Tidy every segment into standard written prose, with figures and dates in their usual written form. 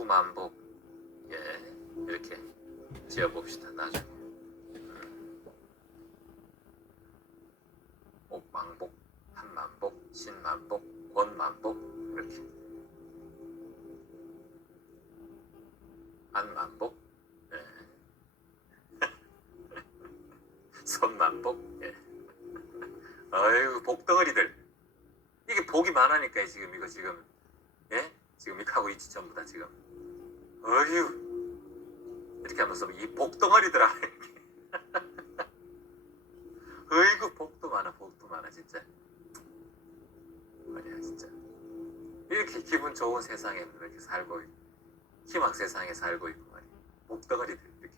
투만복, 예, 이렇게 지어봅시다. 나중에 옥만복, 한만복, 신만복, 권만복, 이렇게 안만복, 예. 선만복, 예. 아이고 복덩어리들, 이게 복이 많으니까 지금 이거 지금, 예, 지금 이거 하고 있지 전부 다 지금. 어휴, 이렇게 하면서 이 복덩어리들아. 어이구 복도 많아 진짜. 말이야 진짜. 이렇게 기분 좋은 세상에 이렇게 살고, 희망 세상에 살고 있고 말이야. 복덩어리들 이렇게.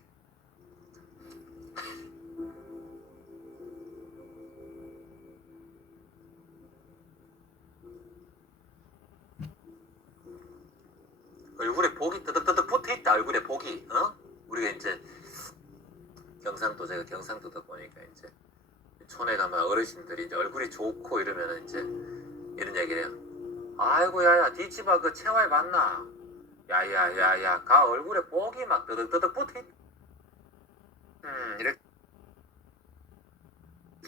얼굴에 복이 뜨덕뜨덕 붙어있다. 얼굴에 복이, 어? 우리가 이제 경상도, 제가 경상도다 보니까 이제 촌에 가면 어르신들이 이제 얼굴이 좋고 이러면은 이제 이런 얘기를 해요. 아이고 야야 뒤집어 그 체활 봤나? 야야야야 가 얼굴에 복이 막 뜨덕뜨덕 붙어있. 이렇게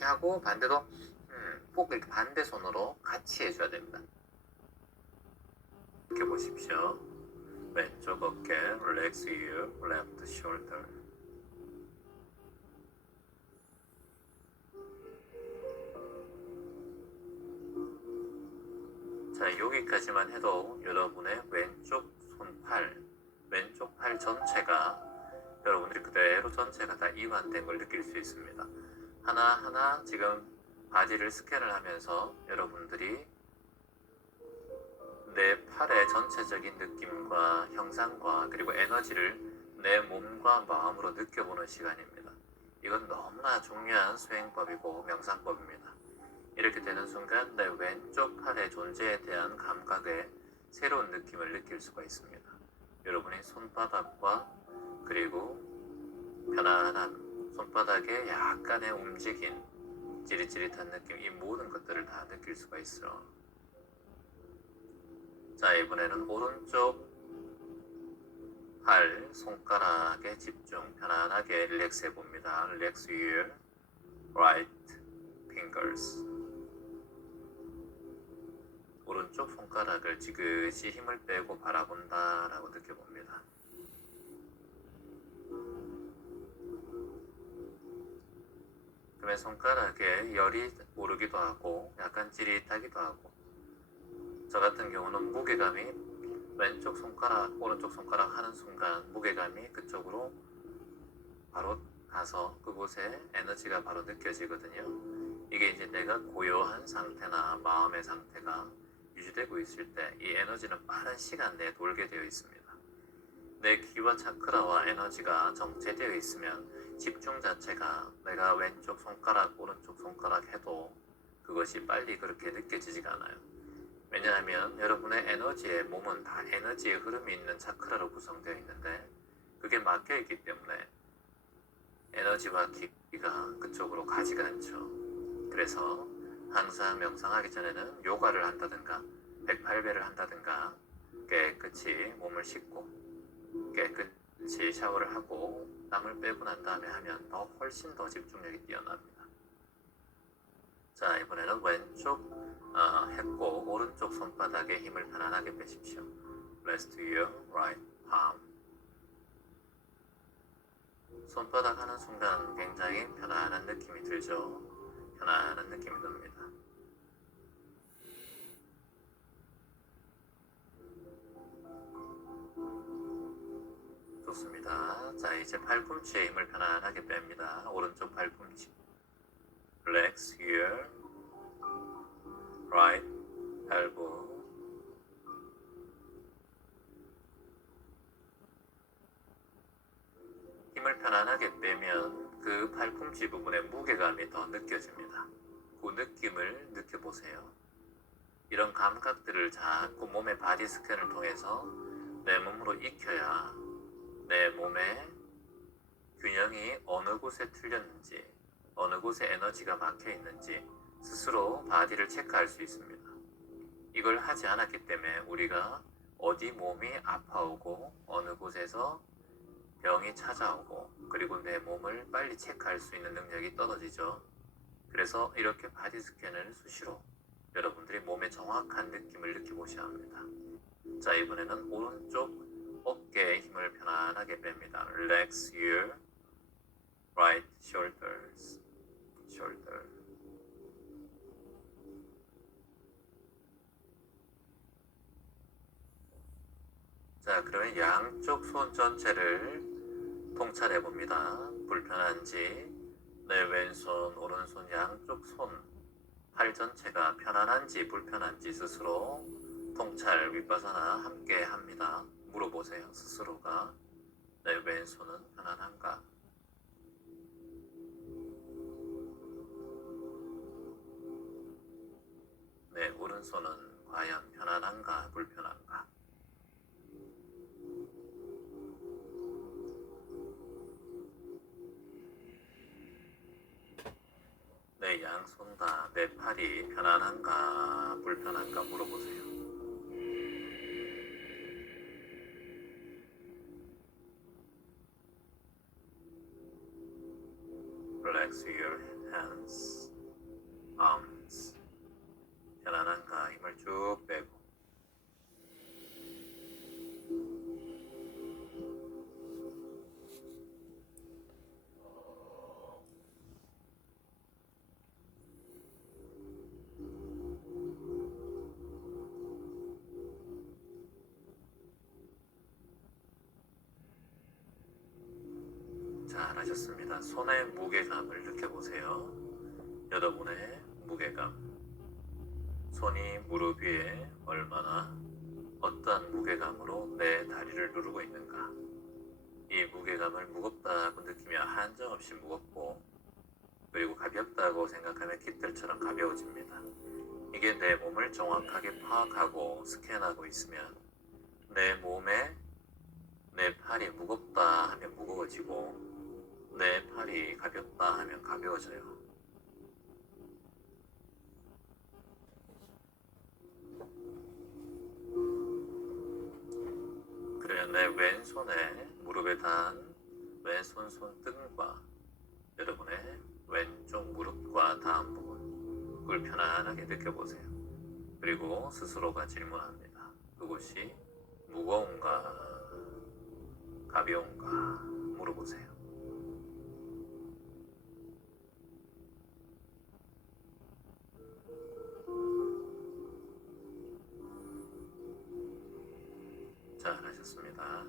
하고 반대도 꼭 이렇게 반대 손으로 같이 해줘야 됩니다. 이렇게 보십시오. 왼쪽 어깨, relax your left shoulder. 자, 여기까지만 해도 여러분의 왼쪽 손팔, 왼쪽 팔 전체가 여러분들이 그대로 전체가 다 이완된 걸 느낄 수 있습니다. 하나하나 지금 바지를 스캔을 하면서 여러분들이 내 팔의 전체적인 느낌과 형상과 그리고 에너지를 내 몸과 마음으로 느껴보는 시간입니다. 이건 너무나 중요한 수행법이고 명상법입니다. 이렇게 되는 순간 내 왼쪽 팔의 존재에 대한 감각의 새로운 느낌을 느낄 수가 있습니다. 여러분의 손바닥과 그리고 편안한 손바닥의 약간의 움직임, 찌릿찌릿한 느낌, 이 모든 것들을 다 느낄 수가 있어. 자, 이번에는 오른쪽 팔 손가락에 집중, 편안하게 릴렉스 해봅니다. Relax your right fingers. 오른쪽 손가락을 지그시 힘을 빼고 바라본다 라고 느껴봅니다. 그러면 손가락에 열이 오르기도 하고 약간 찌릿하기도 하고, 저 같은 경우는 무게감이 왼쪽 손가락, 오른쪽 손가락 하는 순간 무게감이 그쪽으로 바로 가서 그곳에 에너지가 바로 느껴지거든요. 이게 이제 내가 고요한 상태나 마음의 상태가 유지되고 있을 때 이 에너지는 빠른 시간 내에 돌게 되어 있습니다. 내 기와 차크라와 에너지가 정체되어 있으면 집중 자체가 내가 왼쪽 손가락, 오른쪽 손가락 해도 그것이 빨리 그렇게 느껴지지가 않아요. 왜냐하면 여러분의 에너지의 몸은 다 에너지의 흐름이 있는 차크라로 구성되어 있는데 그게 막혀 있기 때문에 에너지와 깊이가 그쪽으로 가지가 않죠. 그래서 항상 명상하기 전에는 요가를 한다든가 108배를 한다든가 깨끗이 몸을 씻고 깨끗이 샤워를 하고 땀을 빼고 난 다음에 하면 더 훨씬 더 집중력이 뛰어납니다. 자, 이번에는 왼쪽 했고 오른쪽 손바닥에 힘을 편안하게 빼십시오. Rest your right palm. 손바닥 하는 순간 굉장히 편안한 느낌이 들죠. 편안한 느낌이 듭니다. 좋습니다. 자, 이제 팔꿈치에 힘을 편안하게 뺍니다. 오른쪽 팔꿈치. Relax your right elbow. 힘을 편안하게 빼면 그 팔꿈치 부분의 무게감이 더 느껴집니다. 그 느낌을 느껴보세요. 이런 감각들을 자꾸 몸의 바디 스캔을 통해서 내 몸으로 익혀야 내 몸의 균형이 어느 곳에 틀렸는지, 어느 곳에 에너지가 막혀 있는지 스스로 바디를 체크할 수 있습니다. 이걸 하지 않았기 때문에 우리가 어디 몸이 아파오고 어느 곳에서 병이 찾아오고 그리고 내 몸을 빨리 체크할 수 있는 능력이 떨어지죠. 그래서 이렇게 바디 스캔을 수시로 여러분들이 몸의 정확한 느낌을 느껴보셔야 합니다. 자, 이번에는 오른쪽 어깨에 힘을 편안하게 뺍니다. Relax your right shoulders. 자, 그러면 양쪽 손 전체를 통찰해 봅니다. 불편한지, 내 왼손, 오른손 양쪽 손, 팔 전체가 편안한지 불편한지 스스로 통찰, 윗바사나 함께 합니다. 물어보세요. 스스로가 내 왼손은 편안한가? 내 오른손은 과연 편안한가 불편한가? 내 양손 다 내 팔이 편안한가 불편한가 물어보세요. Relax your hands, arms. 편안한가 힘을 쭉 빼고. 잘하셨습니다. 손의 무게감을 느껴보세요. 여러분의 무게감. 손이 무릎 위에 얼마나 어떤 무게감으로 내 다리를 누르고 있는가. 이 무게감을 무겁다고 느끼면 한정없이 무겁고 그리고 가볍다고 생각하면 깃털처럼 가벼워집니다. 이게 내 몸을 정확하게 파악하고 스캔하고 있으면 내 몸에 내 팔이 무겁다 하면 무거워지고 내 팔이 가볍다 하면 가벼워져요. 그래, 내 왼손에 무릎에 닿은 왼손 손등과 여러분의 왼쪽 무릎과 닿은 부분, 그걸 편안하게 느껴보세요. 그리고 스스로가 질문합니다. 그곳이 무거운가 가벼운가 물어보세요. 잘하셨습니다.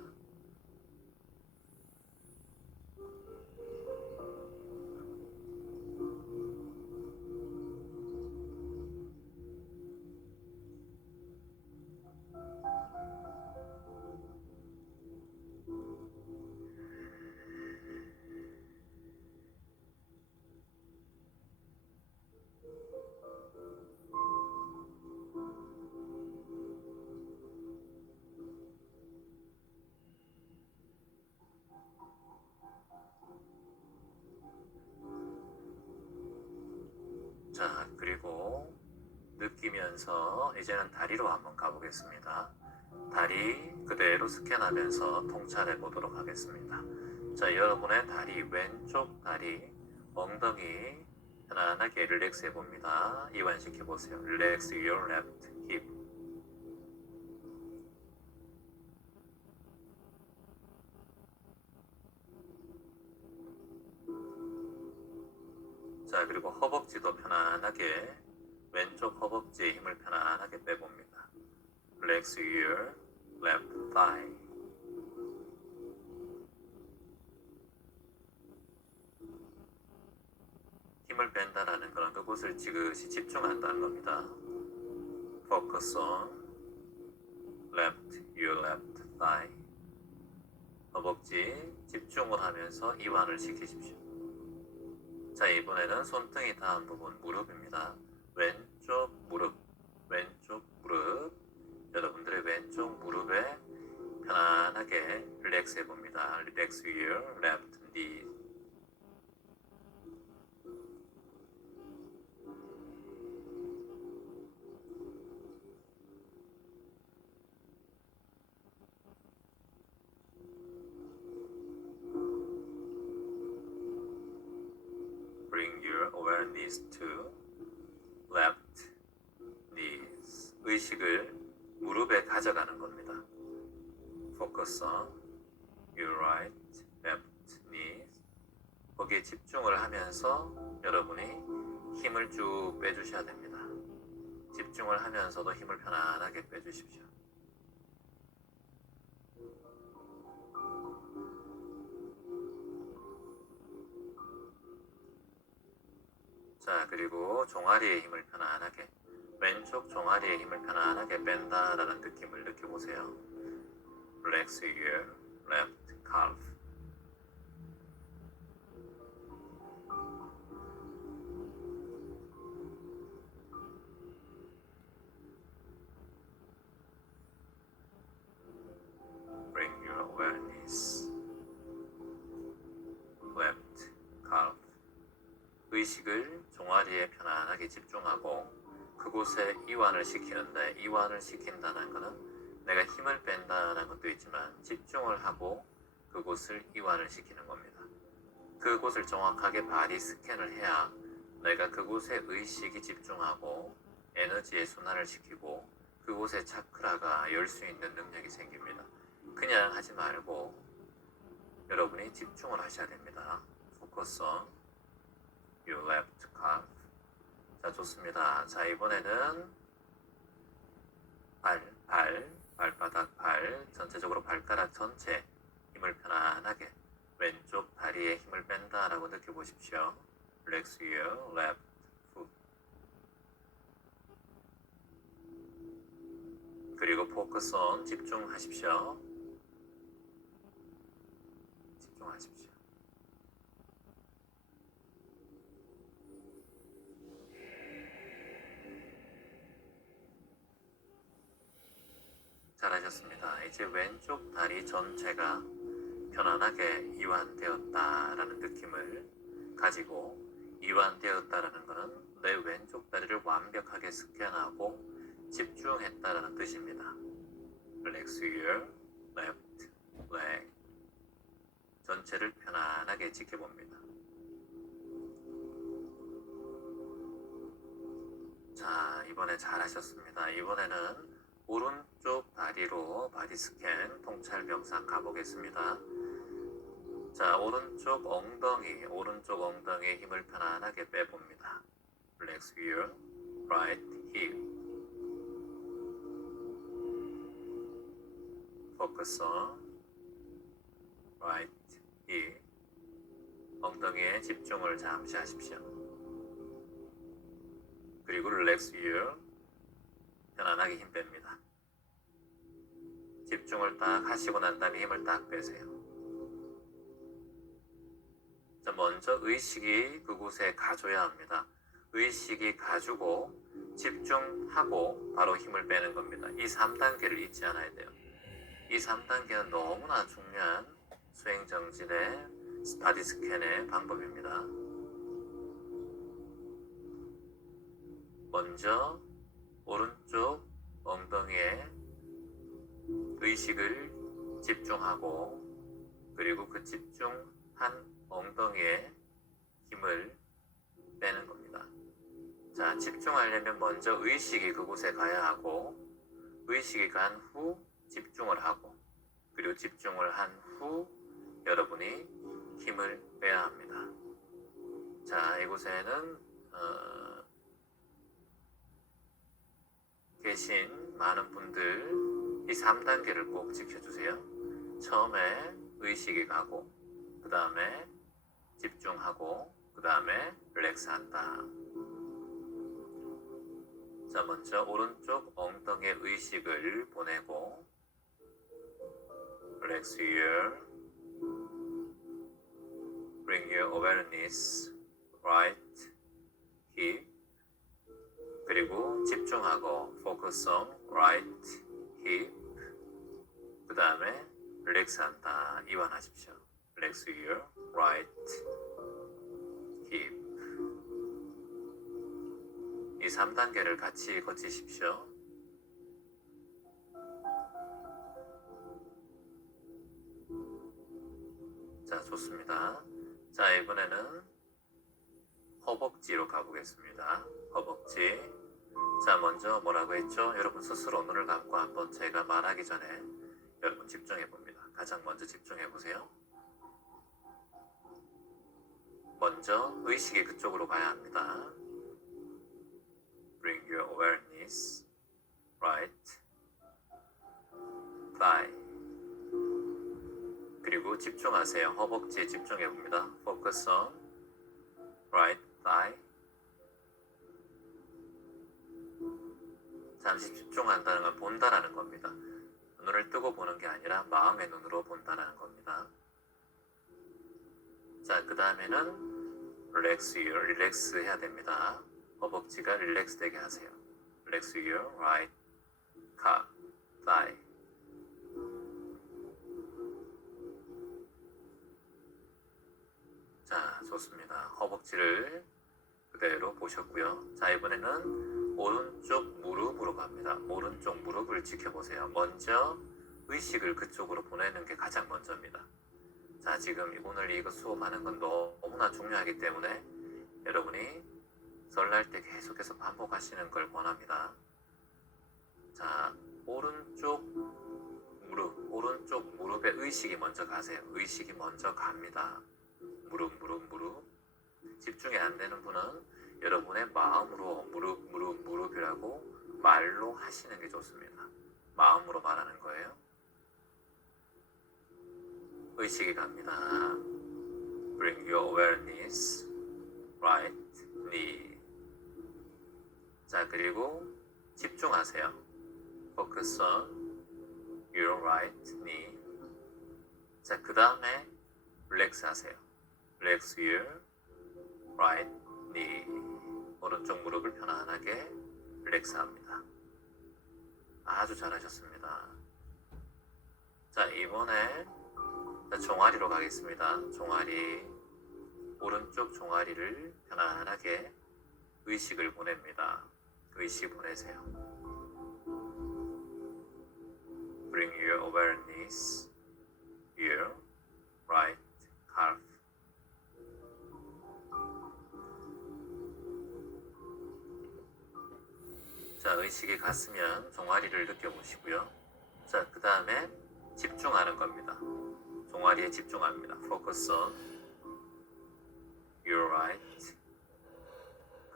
자, 그리고 느끼면서 이제는 다리로 한번 가보겠습니다. 다리 그대로 스캔하면서 통찰해 보도록 하겠습니다. 자, 여러분의 다리, 왼쪽 다리, 엉덩이 편안하게 릴렉스 해봅니다. 이완시켜 보세요. Relax your left hip. 자, 그리고 허벅지도 편안하게 왼쪽 허벅지에 힘을 편안하게 빼봅니다. Relax your left thigh. 힘을 뺀다라는 건 그곳을 지그시 집중한다는 겁니다. Focus on your left thigh. 허벅지 집중을 하면서 이완을 시키십시오. 자, 이번에는 손등이 닿은 부분 무릎입니다. 왼쪽 무릎. 여러분들의 왼쪽 무릎에 편안하게 릴렉스 해봅니다. Relax your left knee. knees to left knees. 의식을 무릎에 가져가는 겁니다. Focus on your right, left knees. 거기에 집중을 하면서 여러분이 힘을 쭉 빼주셔야 됩니다. 집중을 하면서도 힘을 편안하게 빼주십시오. 자, 그리고 종아리의 힘을 편안하게, 왼쪽 종아리의 힘을 편안하게 뺀다라는 느낌을 느껴보세요. Relax your left calf. Bring your awareness. Left calf. 의식을 종아리에 편안하게 집중하고 그곳에 이완을 시키는데, 이완을 시킨다는 것은 내가 힘을 뺀다는 것도 있지만 집중을 하고 그곳을 이완을 시키는 겁니다. 그곳을 정확하게 바디 스캔을 해야 내가 그곳에 의식이 집중하고 에너지의 순환을 시키고 그곳에 차크라가 열 수 있는 능력이 생깁니다. 그냥 하지 말고 여러분이 집중을 하셔야 됩니다. Focus on your left calf. 자, 좋습니다. 자, 이번에는 발바닥, 전체적으로 발가락 전체 힘을 편안하게 왼쪽 다리에 힘을 뺀다라고 느껴보십시오. Relax your left foot. 그리고 focus on, 집중하십시오. 집중하십시오. 잘하셨습니다. 이제 왼쪽 다리 전체가 편안하게 이완되었다라는 느낌을 가지고, 이완되었다라는 것은 내 왼쪽 다리를 완벽하게 스캔하고 집중했다라는 뜻입니다. Relax your left leg. 전체를 편안하게 지켜봅니다. 자, 이번에 잘하셨습니다. 이번에는 오른쪽 다리로 바디 스캔 통찰 명상 가보겠습니다. 자, 오른쪽 엉덩이에 힘을 편안하게 빼봅니다. Relax your right hip. Focus on right hip. 엉덩이에 집중을 잠시 하십시오. 그리고 Relax your, 편안하게 힘 뺍니다. 집중을 딱 하시고 난 다음에 힘을 딱 빼세요. 자, 먼저 의식이 그곳에 가줘야 합니다. 의식이 가주고 집중하고 바로 힘을 빼는 겁니다. 이 3단계를 잊지 않아야 돼요. 이 3단계는 너무나 중요한 수행정진의 바디 스캔의 방법입니다. 먼저 오른쪽 엉덩이에 의식을 집중하고, 그리고 그 집중한 엉덩이에 힘을 빼는 겁니다. 자, 집중하려면 먼저 의식이 그곳에 가야 하고, 의식이 간 후 집중을 하고, 그리고 집중을 한 후 여러분이 힘을 빼야 합니다. 자, 이곳에는 계신 많은 분들 이 3단계를 꼭 지켜주세요. 처음에 의식이 가고, 그 다음에 집중하고, 그 다음에 릴렉스 한다. 자, 먼저 오른쪽 엉덩이에 의식을 보내고, Relax here. Bring your awareness right hip. 그리고 집중하고 focus on right hip. 그 다음에 릴렉스 한다. 이완하십시오. Relax your right hip. 이 3단계를 같이 거치십시오. 자, 좋습니다. 자, 이번에는 허벅지로 가보겠습니다. 허벅지. 자, 먼저 뭐라고 했죠? 여러분 스스로 눈을 감고 한번 제가 말하기 전에 여러분 집중해 봅니다. 가장 먼저 집중해 보세요. 먼저 의식이 그쪽으로 가야 합니다. Bring your awareness right thigh. 그리고 집중하세요. 허벅지에 집중해 봅니다. Focus on right thigh. 잠시 집중한다는 건 본다라는 겁니다. 눈을 뜨고 보는 게 아니라 마음의 눈으로 본다라는 겁니다. 자, 그 다음에는 relax your, 릴렉스 해야 됩니다. 허벅지가 릴렉스 되게 하세요. Relax your right calf, thigh. 자, 좋습니다. 허벅지를 그대로 보셨고요. 자, 이번에는 오른쪽 무릎으로 갑니다. 오른쪽 무릎을 지켜보세요. 먼저 의식을 그쪽으로 보내는 게 가장 먼저입니다. 자, 지금 오늘 이거 수업하는 건 너무나 중요하기 때문에 여러분이 설날 때 계속해서 반복하시는 걸 권합니다. 자, 오른쪽 무릎에 의식이 먼저 가세요. 의식이 먼저 갑니다. 무릎. 집중이 안 되는 분은 여러분의 마음으로 무릎이라고 말로 하시는 게 좋습니다. 마음으로 말하는 거예요. 의식이 갑니다. Bring your awareness right knee. 자, 그리고 집중하세요. Focus on your right knee. 자, 그 다음에 relax 하세요. Relax your right knee. 오른쪽 무릎을 편안하게 릴렉스 합니다. 아주 잘하셨습니다. 자, 이번에 종아리로 가겠습니다. 종아리, 오른쪽 종아리를 편안하게 의식을 보냅니다. 의식 보내세요. Bring your awareness your right calf. 자, 의식이 갔으면 종아리를 느껴보시고요. 자, 그 다음에 집중하는 겁니다. 종아리에 집중합니다. Focus on your right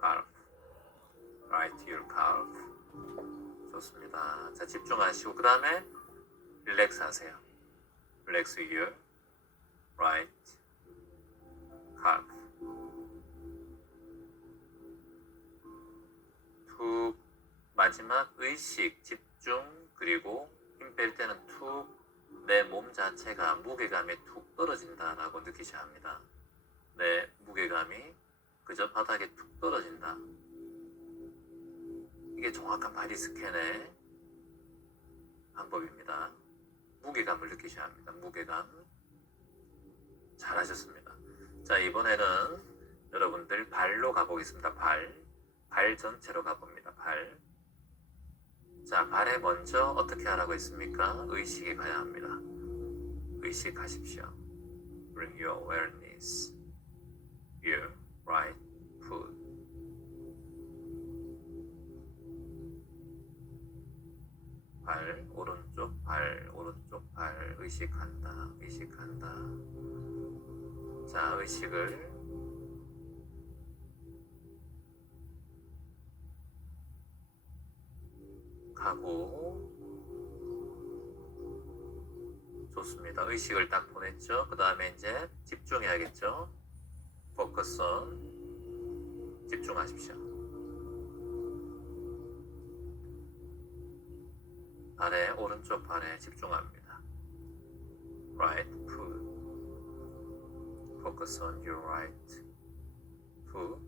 calf. Right your calf. 좋습니다. 자, 집중하시고 그 다음에 릴렉스 하세요. Relax your right calf. 툭. 마지막 의식, 집중, 그리고 힘 뺄 때는 툭, 내 몸 자체가 무게감이 툭 떨어진다라고 느끼셔야 합니다. 내 무게감이 그저 바닥에 툭 떨어진다. 이게 정확한 바디 스캔의 방법입니다. 무게감을 느끼셔야 합니다. 무게감. 잘하셨습니다. 자, 이번에는 여러분들 발로 가보겠습니다. 발 전체로 가봅니다. 발. 자, 발에 먼저 어떻게 하라고 했습니까? 의식에 가야 합니다. 의식하십시오. Bring your awareness your right foot. 발, 오른쪽 발 의식한다. 자, 의식을 하고 좋습니다. 의식을 딱 보냈죠. 그 다음에 이제 집중해야겠죠. Focus on. 집중하십시오. 발에, 오른쪽 발에 집중합니다. Right foot. Focus on your right foot.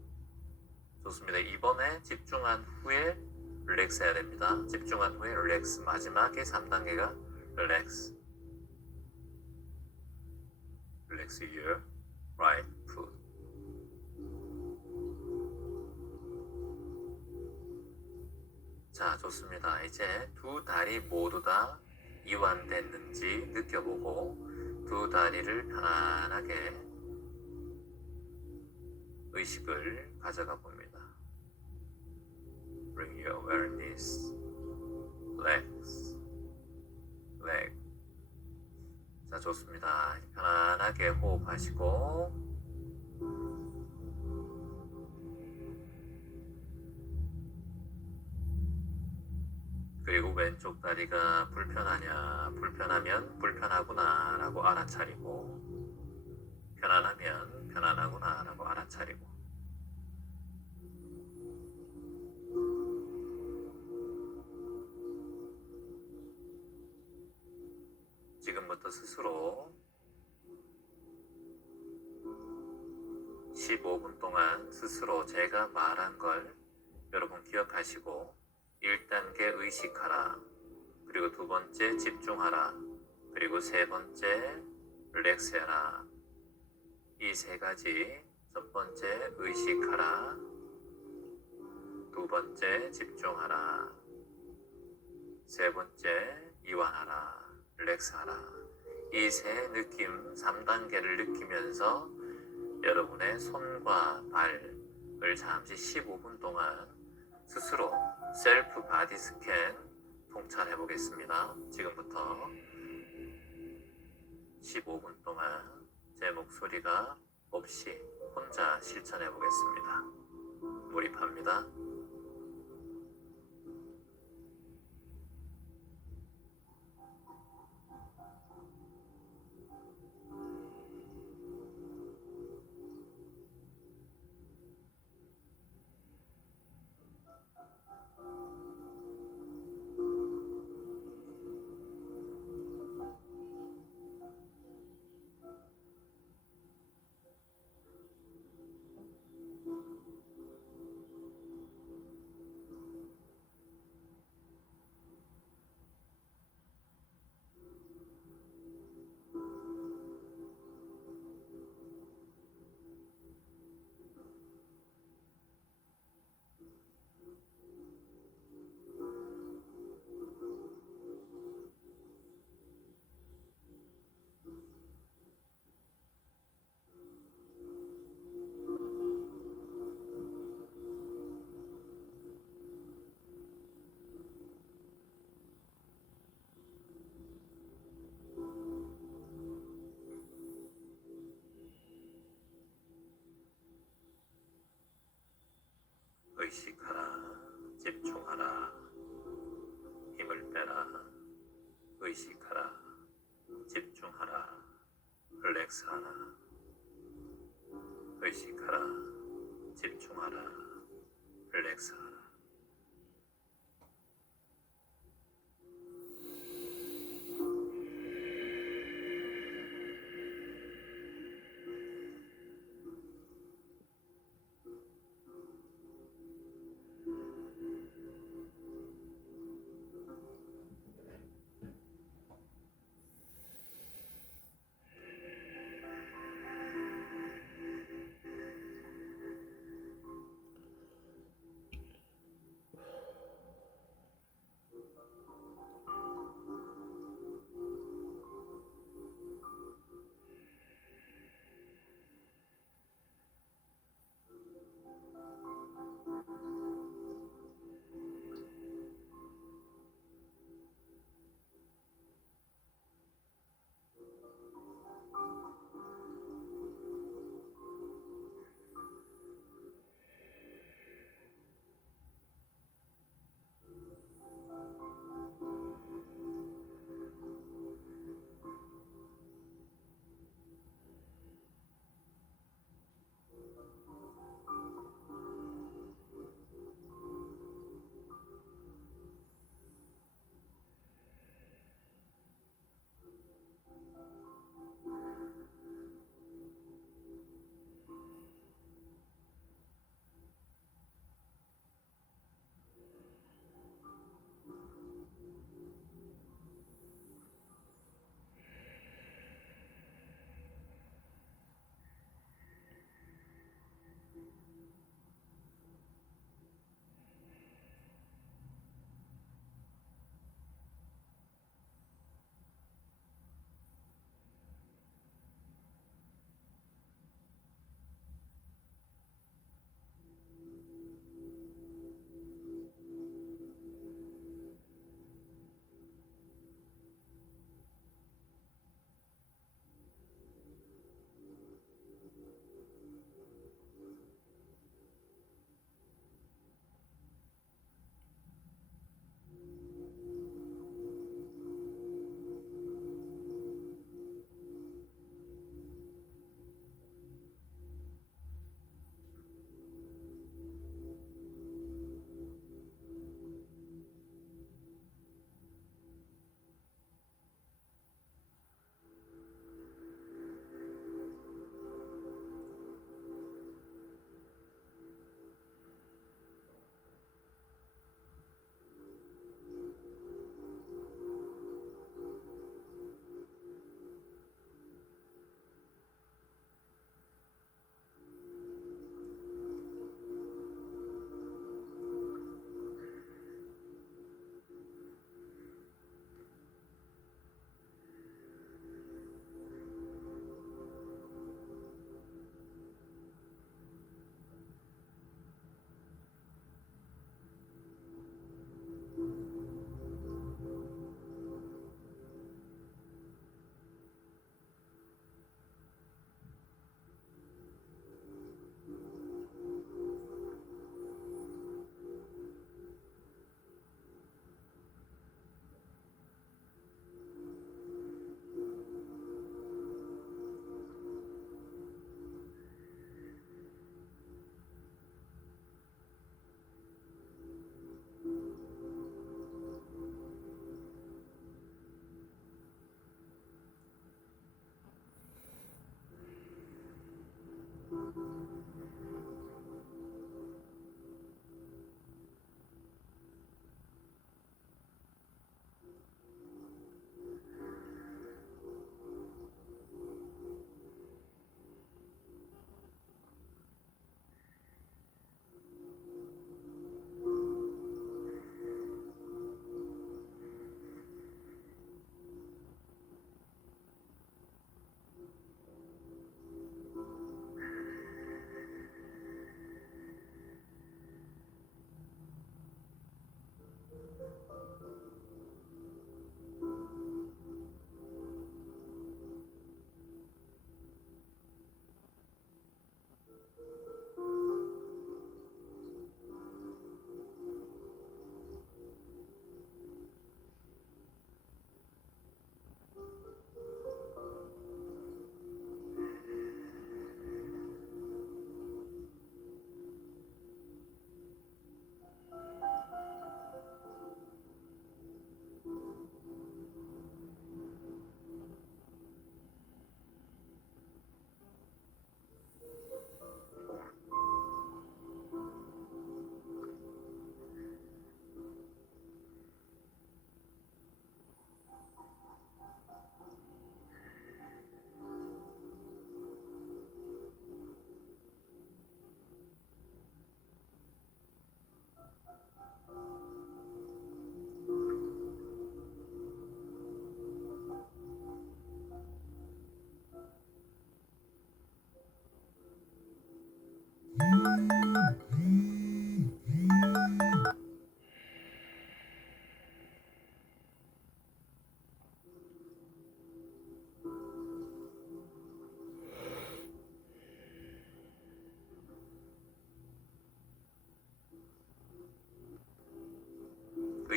좋습니다. 이번에 집중한 후에 릴렉스 해야 됩니다. 집중한 후에 릴렉스. 마지막에 3단계가 릴렉스. Relax your right foot. 자, 좋습니다. 이제 두 다리 모두 다 이완됐는지 느껴보고 두 다리를 편안하게 의식을 가져가 봅니다. Bring your awareness, legs, leg. 자, 좋습니다. 편안하게 호흡하시고 그리고 왼쪽 다리가 불편하냐, 불편하면 불편하구나 라고 알아차리고 편안하면 편안하구나 라고 알아차리고 지금부터 스스로 15분 동안 스스로 제가 말한 걸 여러분 기억하시고 1단계 의식하라, 그리고 2번째 집중하라, 그리고 3번째 릴렉스해라. 이 3가지, 첫 번째 의식하라, 2번째 집중하라, 3번째 이완하라, 릴렉스하라. 이 3 느낌, 3단계를 느끼면서 여러분의 손과 발을 잠시 15분 동안 스스로 셀프 바디 스캔 통찰해 보겠습니다. 지금부터 15분 동안 제 목소리가 없이 혼자 실천해 보겠습니다. 몰입합니다. 의식하라, 집중하라, 힘을 빼라. 의식하라, 집중하라, 릴렉스하라. 의식하라, 집중하라, 릴렉스하라.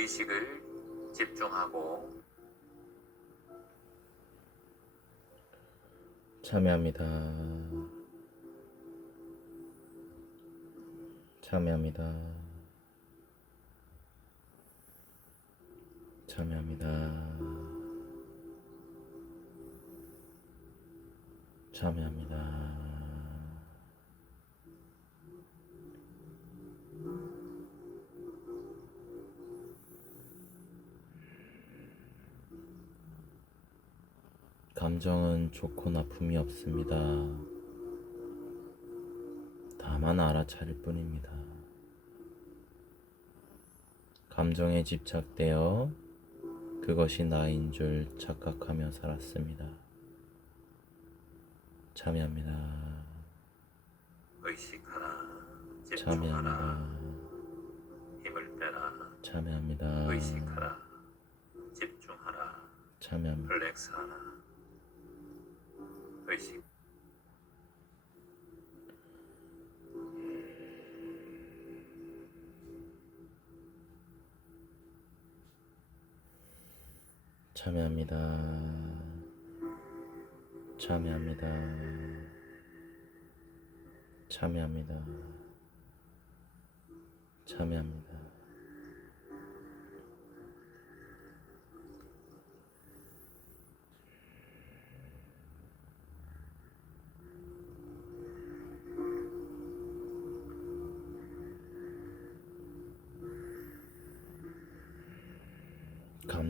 의식을 집중하고 참여합니다. 참여합니다. 참여합니다. 참여합니다. 감정은 좋고 나쁨이 없습니다. 다만 알아차릴 뿐입니다. 감정에 집착되어 그것이 나인 줄 착각하며 살았습니다. 참여합니다. 의식하라. 집중하라. 참여합니다. 힘을 빼라. 참여합니다. 의식하라. 집중하라. 참여합니다. 릴렉스하라. 의식. 참여합니다. 참여합니다. 참여합니다. 참여합니다.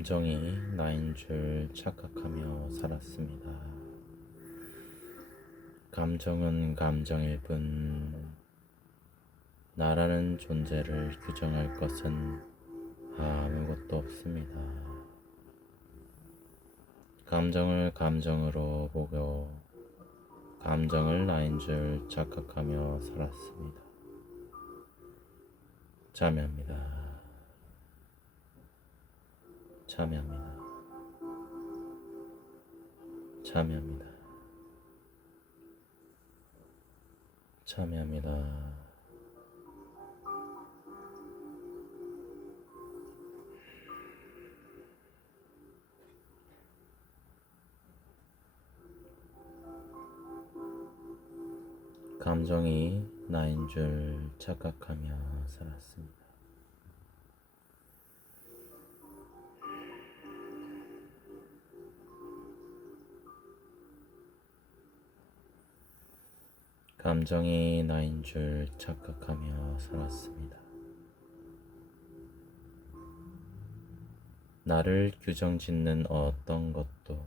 감정이 나인 줄 착각하며 살았습니다. 감정은 감정일 뿐, 나라는 존재를 규정할 것은 아무것도 없습니다. 감정을 감정으로 보고, 감정을 나인 줄 착각하며 살았습니다. 참여합니다. 참여합니다. 참여합니다. 참여합니다. 감정이 나인 줄 착각하며 살았습니다. 감정이 나인 줄 착각하며 살았습니다. 나를 규정짓는 어떤 것도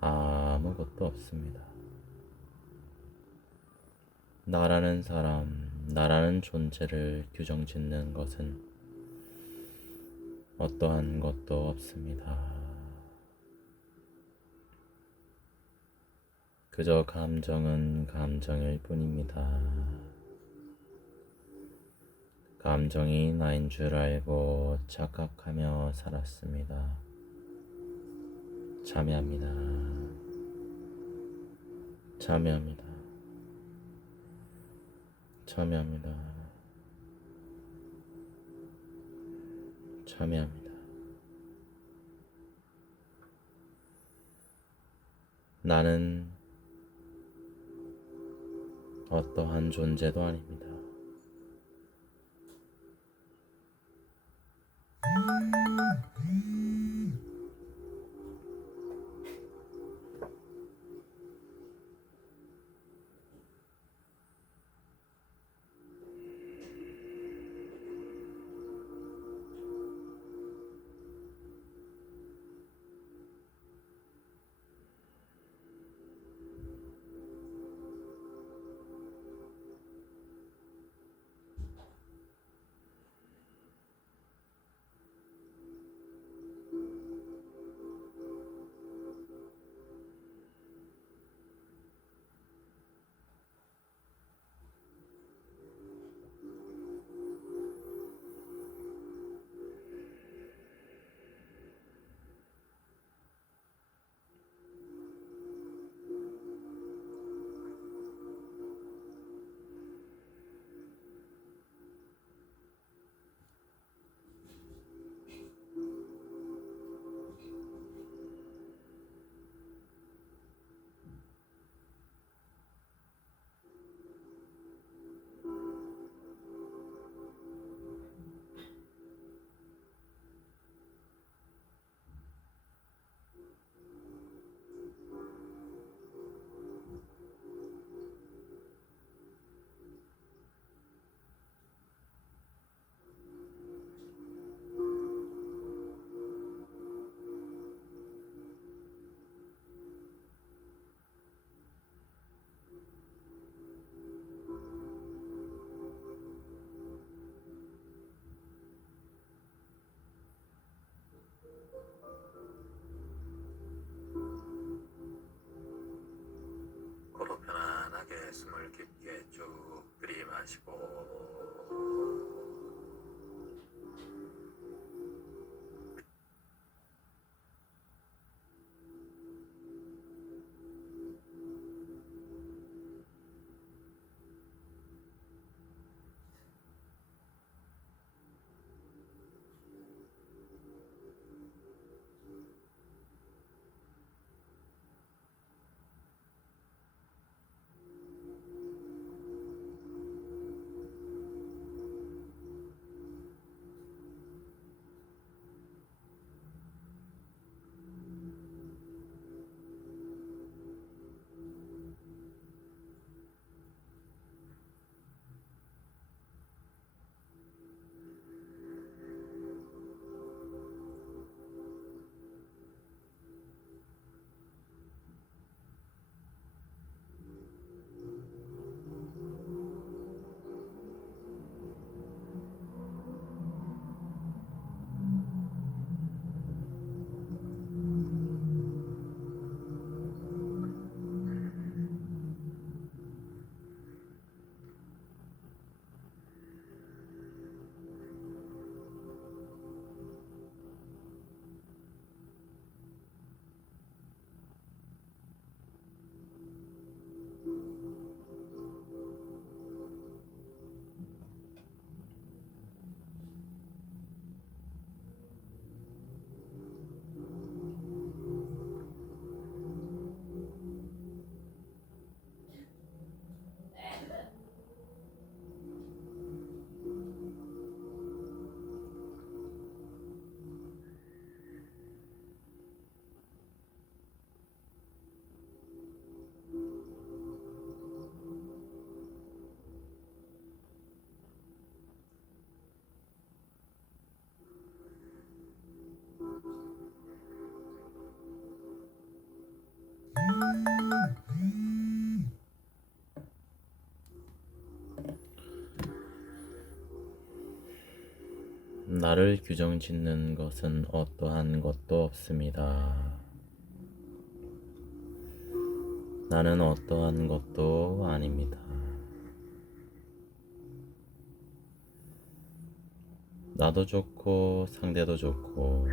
아무것도 없습니다. 나라는 사람, 나라는 존재를 규정짓는 것은 어떠한 것도 없습니다. 그저 감정은 감정일 뿐입니다. 감정이 나인 줄 알고 착각하며 살았습니다. 참여합니다. 참여합니다. 참여합니다. 참여합니다. 나는 어떠한 존재도 아닙니다. 코로 편안하게 숨을 깊게 쭉 들이마시고 나를 규정 짓는 것은 어떠한 것도 없습니다. 나는 어떠한 것도 아닙니다. 나도 좋고 상대도 좋고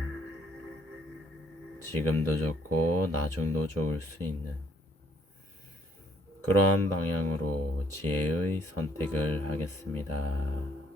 지금도 좋고 나중도 좋을 수 있는 그러한 방향으로 지혜의 선택을 하겠습니다.